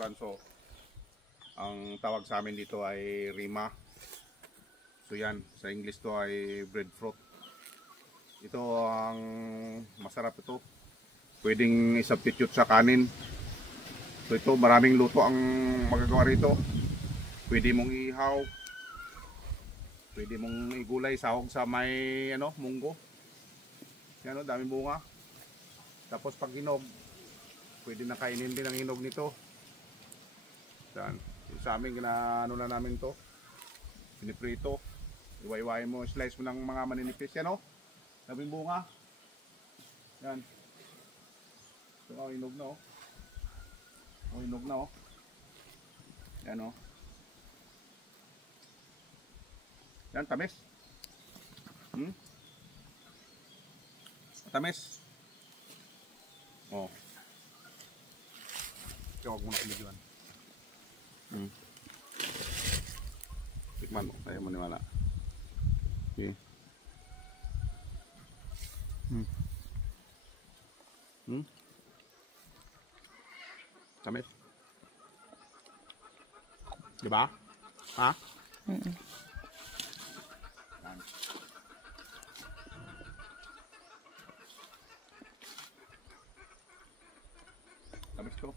Franso. Ang tawag sa amin dito ay rima. So yan, sa English to ay breadfruit. Ito ang masarap ito. Pwedeng i-substitute sa kanin. So ito, maraming luto ang magagawa rito. Pwede mong ihaw. Pwede mong igulay, sahog sa may munggo. Yan o, daming bunga. Tapos pag hinog, pwede na kainin din ang hinog nito. Yan. Sa amin, ginaano na namin to. Piniprito. Iwa-iwain mo, slice mo ng mga maninipis. Yan o, daming bunga. Yan. Ito o, hinog na o. Hinog na o. Yan o. Yan, tamis. Tamis. Oh. Kaya huwag mo na kumidyoan. Tikman mo, kaya mo niwala. Okay. Tamis. Diba? Ha? Tamis ko.